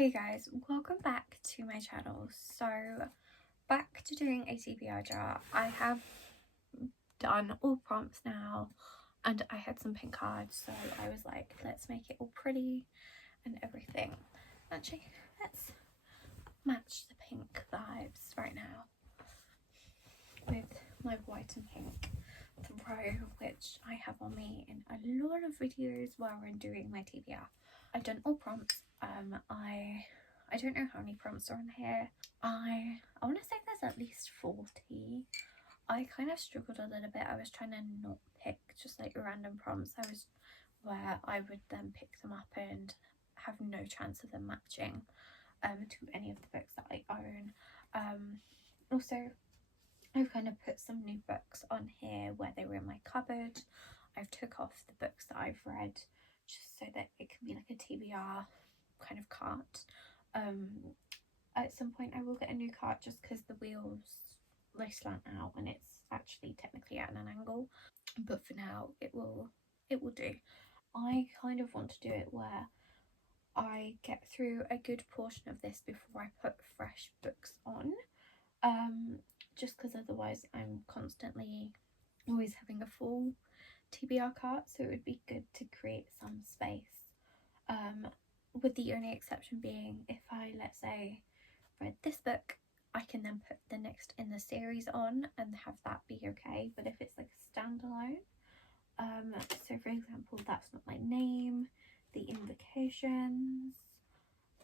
Hey guys, welcome back to my channel. So back to doing a TBR jar. I have done all prompts now and I had some pink cards, so I was like, let's make it all pretty and everything. Actually, let's match the pink vibes right now with my white and pink throw, which I have on me in a lot of videos while I'm doing my TBR. I've done all prompts. I don't know how many prompts are on here. I want to say there's at least 40. I kind of struggled a little bit. I was trying to not pick just like random prompts. Where I would then pick them up and have no chance of them matching to any of the books that I own. Also, I've kind of put some new books on here where they were in my cupboard. I've took off the books that I've read just so that it can be like a TBR kind of cart. At some point I will get a new cart just because the wheels, they slant out and it's actually technically at an angle, but for now it will do. I kind of want to do it where I get through a good portion of this before I put fresh books on, just because otherwise I'm constantly always having a full TBR cart, so it would be good to create some space, with the only exception being if I, let's say, read this book, I can then put the next in the series on and have that be okay. But if it's like a standalone, so for example, That's Not My Name, The Invocations,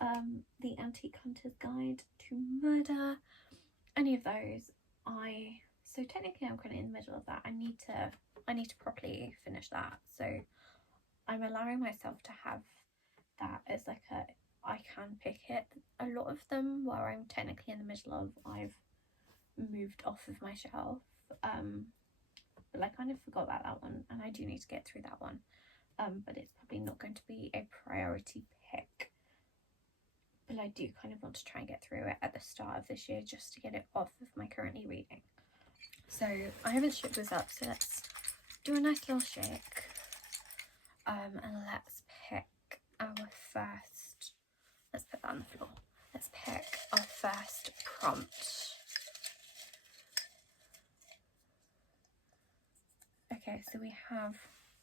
The Antique Hunter's Guide to Murder, any of those, so technically I'm kind of in the middle of that. I need to properly finish that, so I'm allowing myself to have that as like I can pick it. A lot of them where I'm technically in the middle of, I've moved off of my shelf, but I kind of forgot about that one and I do need to get through that one, but it's probably not going to be a priority pick, but I do kind of want to try and get through it at the start of this year just to get it off of my currently reading. So I haven't shook this up, so let's do a nice little shake, and let's pick our first, let's put that on the floor. Let's pick our first prompt. Okay, so we have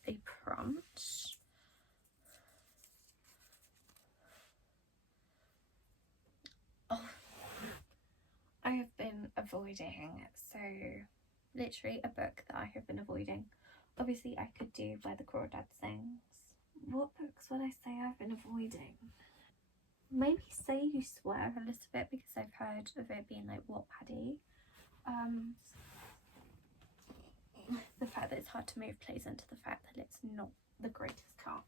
a prompt. Oh, I have been avoiding, so literally a book that I have been avoiding. Obviously I could do Where the Crawdad Sings. What books would I say I've been avoiding? Maybe Say You Swear a little bit, because I've heard of it being like Wattpaddy. The fact that it's hard to move plays into the fact that it's not the greatest cart.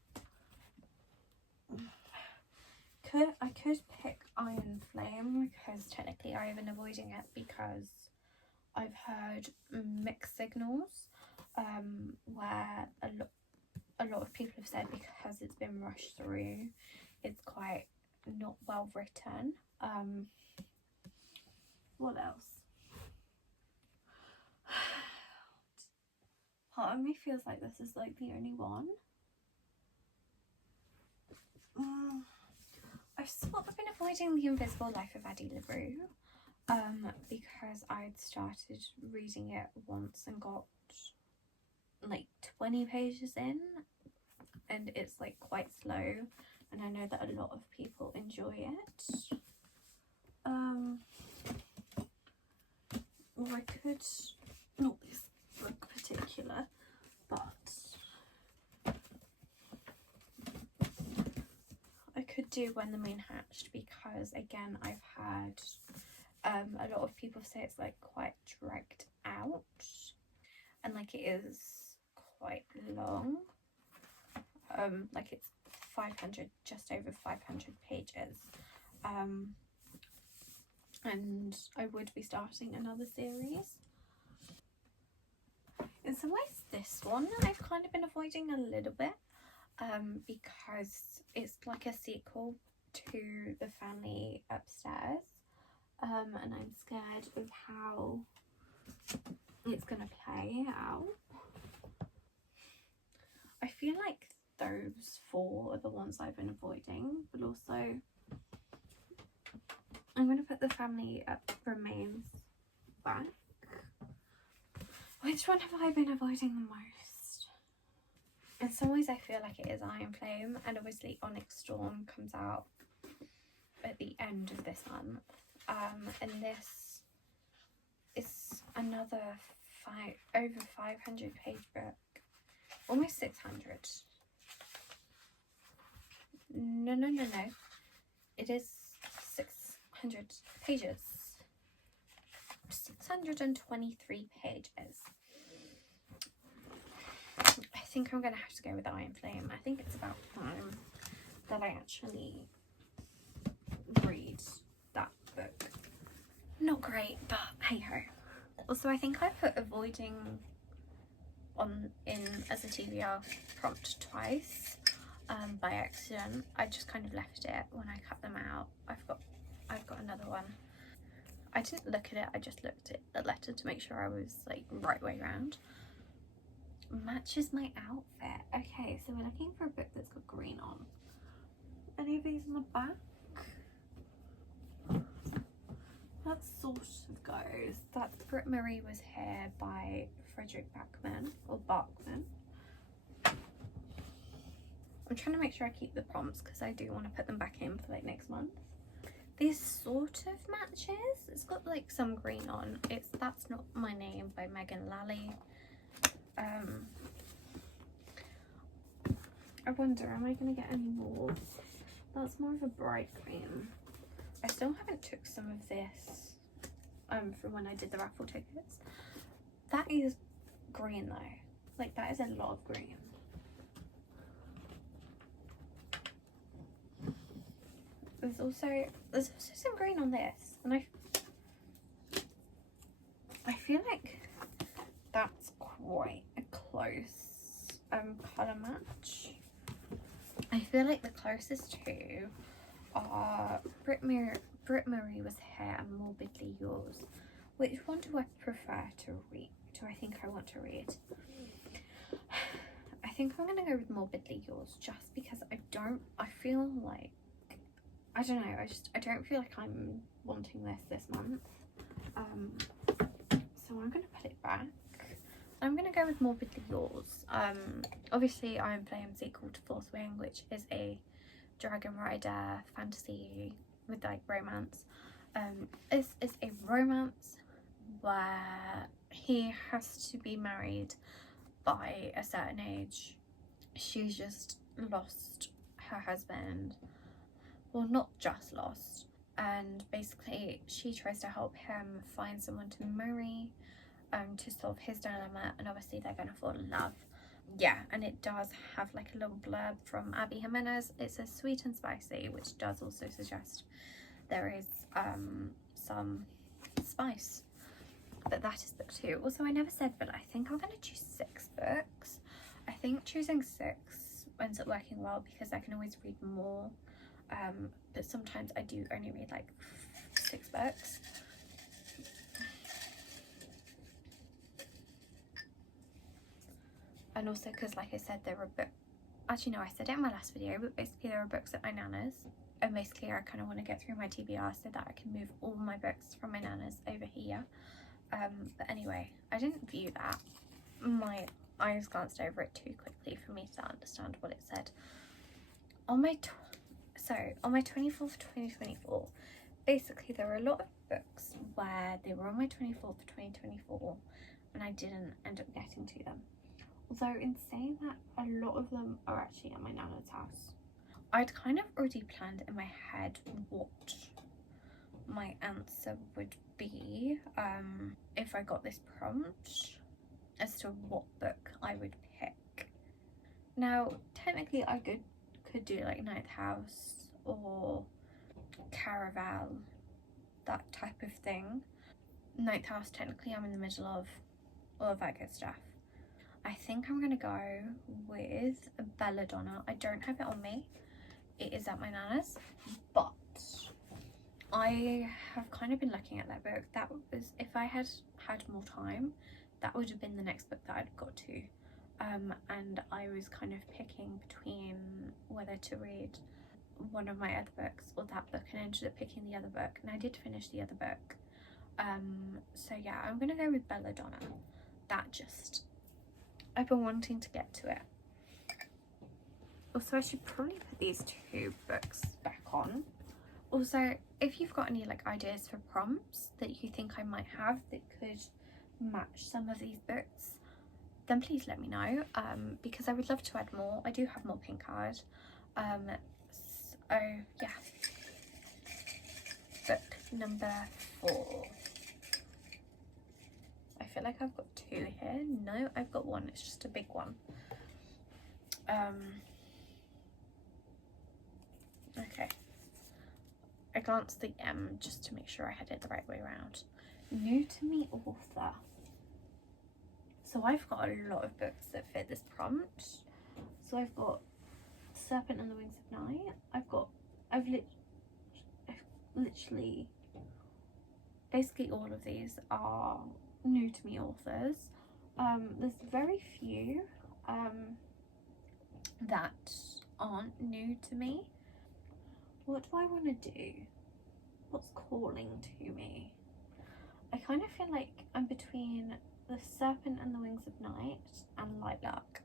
I could pick Iron Flame because technically I have been avoiding it because I've heard mixed signals, where a lot of people have said because it's been rushed through, it's quite not well written. What else? Part of me feels like this is like the only one. I've sort of been avoiding The Invisible Life of Addie LaRue, because I'd started reading it once and got like 20 pages in and it's like quite slow, and I know that a lot of people enjoy it. Or I could, not this book particular, but I could do When the Moon Hatched, because again I've had a lot of people say it's like quite dragged out and like it is quite long, like it's 500, just over 500 pages, and I would be starting another series. In some ways this one I've kind of been avoiding a little bit, because it's like a sequel to The Family Upstairs, and I'm scared of how it's gonna play out. I feel like those four are the ones I've been avoiding, but also the family remains back. Which one have I been avoiding the most? In some ways I feel like it is Iron Flame, and obviously Onyx Storm comes out at the end of this month. And this is another over 500 page book, almost 600. No, it is 600 pages, 623 pages. I think I'm gonna have to go with Iron Flame. I think it's about time that I actually read that book. Not great, but hey ho. Also, I think I put avoiding in as a TBR prompt twice by accident. I just kind of left it when I cut them out. I've got another one. I didn't look at it, I just looked at the letter to make sure I was like right way round. Matches my outfit. Okay, so we're looking for a book that's got green on. Any of these on the back? That sort of goes. That's Britt Marie Was Here by Frederick Bachman, or Bachman. I'm trying to make sure I keep the prompts because I do want to put them back in for like next month. This sort of matches. It's got like some green on. It's That's Not My Name by Megan Lally. I wonder, am I going to get any more? That's more of a bright green. I still haven't took some of this from when I did the raffle tickets. That is green though. Like, that is a lot of green. There's also some green on this, and I feel like that's quite a close colour match. I feel like the closest two are Britt Marie Was Here and Morbidly Yours. Which one do I prefer to read? Do I think I want to read? I think I'm gonna go with Morbidly Yours, just because I feel like, I don't know, I don't feel like I'm wanting this month. So I'm gonna put it back. I'm gonna go with Morbidly Yours. Obviously Iron Flame sequel to Fourth Wing, which is a dragon rider fantasy with like romance. This is a romance where he has to be married by a certain age. She's just lost her husband. Well, not just lost. And basically she tries to help him find someone to marry to solve his dilemma, and obviously they're going to fall in love. Yeah, and it does have like a little blurb from Abby Jimenez. It says sweet and spicy, which does also suggest there is some spice. But that is book 2. Also, I never said, but I think I'm going to choose 6 books. I think choosing 6 ends up working well because I can always read more. But sometimes I do only read like 6 books. And also because, like I said, there were books, actually no, I said it in my last video, but basically there are books at my nana's, and basically I kind of want to get through my TBR so that I can move all my books from my nana's over here. But anyway, I didn't view that. My eyes glanced over it too quickly for me to understand what it said. On my 24th, 2024, basically there were a lot of books where they were on my 24th, 2024, and I didn't end up getting to them. Although in saying that, a lot of them are actually at my nana's house. I'd kind of already planned in my head what my answer would be if I got this prompt as to what book I would pick. Now, technically I could do like Ninth House or Caraval, that type of thing. Ninth House, technically I'm in the middle of all of that good stuff. I think I'm gonna go with Belladonna. I don't have it on me. It is at my nana's, but I have kind of been looking at that book. That was, if I had had more time, that would have been the next book that I'd got to. And I was kind of picking between whether to read one of my other books or that book and ended up picking the other book, and I did finish the other book. So yeah, I'm gonna go with Belladonna. I've been wanting to get to it. Also, I should probably put these two books back on. Also, if you've got any like ideas for prompts that you think I might have that could match some of these books, then please let me know, because I would love to add more. I do have more pink card. So yeah, book number 4. I feel like I've got 2 here. No, I've got 1. It's just a big one. Okay. I glanced the M just to make sure I had it the right way around. New to me author. So I've got a lot of books that fit this prompt. So I've got Serpent and the Wings of Night. I've literally, basically all of these are new to me authors. There's very few that aren't new to me. What do I want to do? What's calling to me? I kind of feel like I'm between The Serpent and the Wings of Night and Light Luck,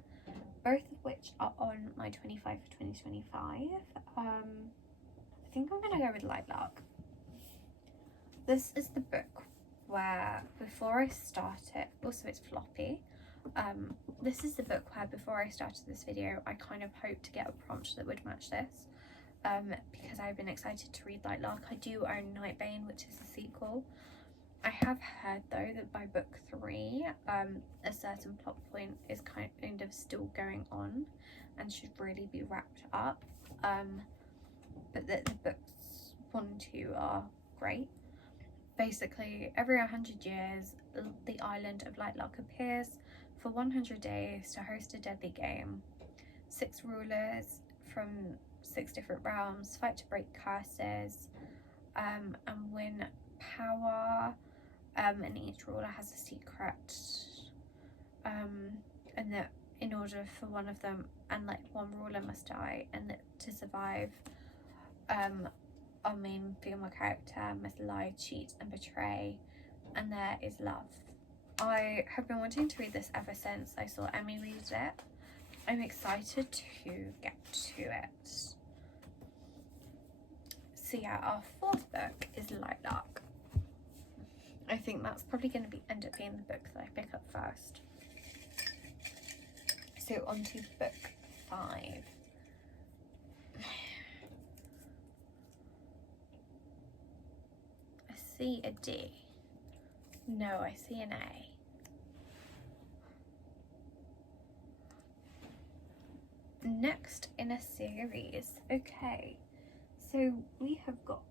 both of which are on my 25 for 2025. I think I'm gonna go with Light Luck. This is the book where before I start it, also it's floppy. This is the book where before I started this video, I kind of hoped to get a prompt that would match this. Because I've been excited to read Light Luck. I do own Nightbane, which is a sequel. I have heard though that by book 3, a certain plot point is kind of still going on and should really be wrapped up. But the books 1 and 2 are great. Basically, every 100 years, the island of Light Luck appears for 100 days to host a deadly game. 6 rulers from 6 different realms fight to break curses and win power, and each ruler has a secret, and that in order for one of them, and like one ruler must die, and that to survive, our main female character must lie, cheat and betray, and there is love. I have been wanting to read this ever since I saw Emmy read it. I'm excited to get to it. So yeah, our 4th book is Light Luck. I think that's probably going to end up being the book that I pick up first. So on to book 5. I see a D. No, I see an A. Next in a series. Okay, so we have got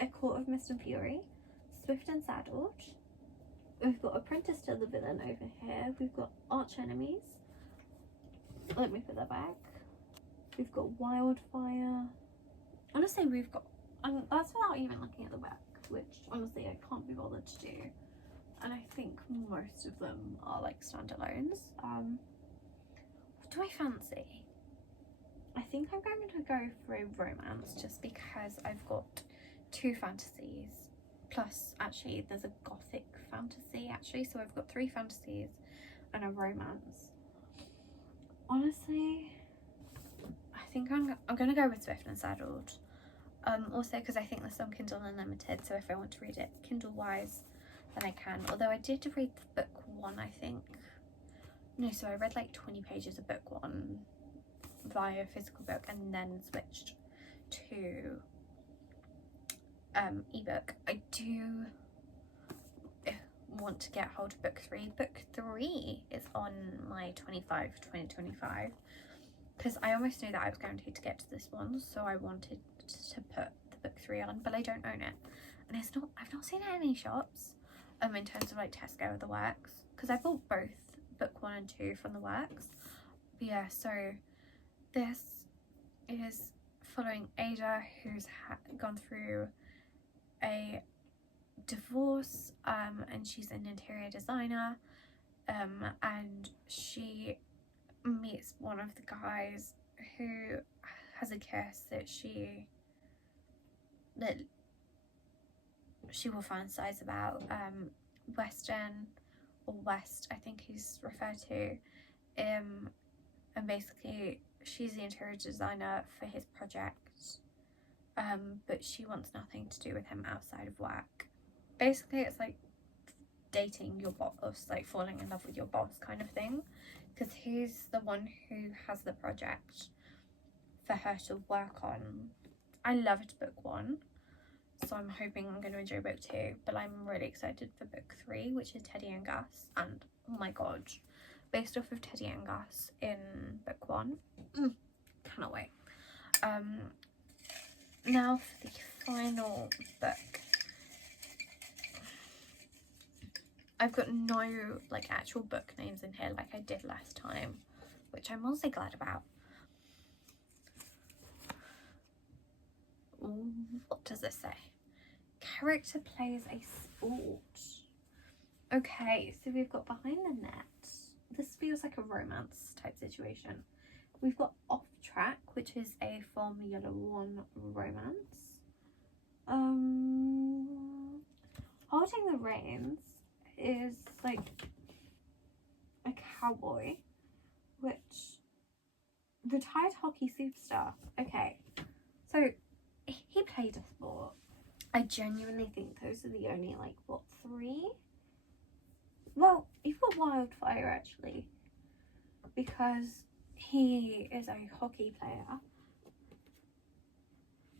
A Court of Mist and Fury, Swift and Saddled. We've got Apprentice to the Villain over here. We've got Arch Enemies. Let me put that back. We've got Wildfire. Honestly, we've got, that's without even looking at the back, which honestly I can't be bothered to do. And I think most of them are like standalones. What do I fancy? I think I'm going to go for a romance just because I've got 2 fantasies. Plus, actually, there's a gothic fantasy actually. So I've got 3 fantasies and a romance. Honestly, I think I'm going to go with Swift and Saddled. Also because I think this is on Kindle Unlimited, so if I want to read it Kindle-wise, then I can. Although I did read book 1, I think. No, so I read like 20 pages of book 1 via physical book and then switched to ebook. I do want to get hold of book 3. Book 3 is on my 25 2025 because I almost knew that I was guaranteed to get to this one, so I wanted to put the book 3 on, but I don't own it, and I've not seen it in any shops in terms of like Tesco or the works, because I bought both book 1 and 2 from the works. But yeah, so this is following Ada, who's gone through a divorce, and she's an interior designer, and she meets one of the guys who has a kiss that she will fantasize about. Western, or West I think he's referred to, and basically she's the interior designer for his project, but she wants nothing to do with him outside of work. Basically it's like dating your boss, like falling in love with your boss kind of thing, because he's the one who has the project for her to work on. I loved book 1, so I'm hoping I'm going to enjoy book 2, but I'm really excited for book 3, which is Teddy and Gus, and oh my god, based off of Teddy and Gus in book 1, cannot wait. Now for the final book. I've got no like actual book names in here like I did last time, which I'm also glad about. Ooh, what does this say? Character plays a sport. Okay, so we've got behind the net. This feels like a romance type situation. We've got off track, which is a Formula 1 romance. Holding the reins is like a cowboy, which retired hockey superstar. Okay, so he played a sport. I genuinely think those are the only like what 3. Well, you've got Wildfire actually, because he is a hockey player.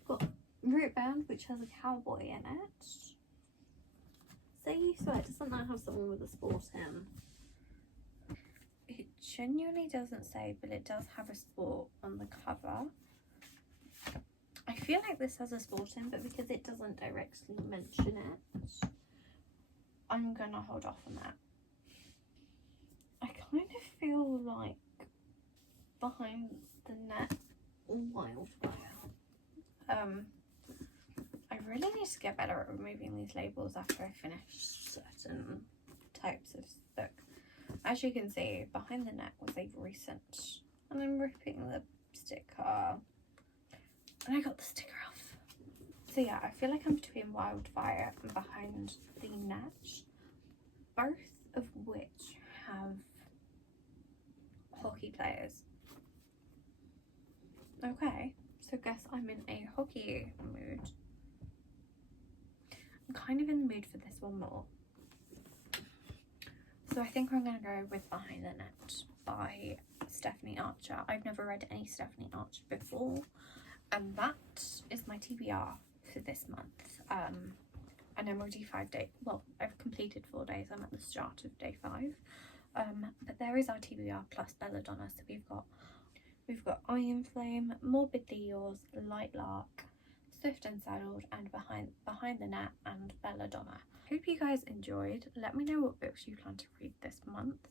Got Root Band, which has a cowboy in it. So it doesn't that have someone with a sport in? It genuinely doesn't say, but it does have a sport on the cover. I feel like this has a sport in, but because it doesn't directly mention it, I'm gonna hold off on that. I kind of feel like Behind the Net Wildfire. I really need to get better at removing these labels after I finish certain types of book. As you can see, Behind the Net was a recent, and I'm ripping the sticker, and I got the sticker off. So yeah, I feel like I'm between Wildfire and Behind the Net, both of which have hockey players. Okay, so guess I'm in a hockey mood. I'm kind of in the mood for this one more. So I think I'm going to go with Behind the Net by Stephanie Archer. I've never read any Stephanie Archer before, and that is my TBR for this month. And I'm already 5 days, well, I've completed 4 days. I'm at the start of day 5. But there is our TBR plus Belladonna. So we've got Iron Flame, Morbidly Yours, Light Lark, Swift and Saddled, and Behind the Net, and Belladonna. Hope you guys enjoyed. Let me know what books you plan to read this month.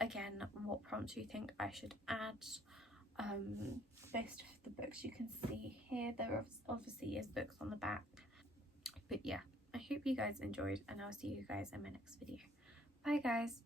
Again, what prompts you think I should add. Based off the books you can see here, there obviously is books on the back. But yeah, I hope you guys enjoyed, and I'll see you guys in my next video. Bye guys.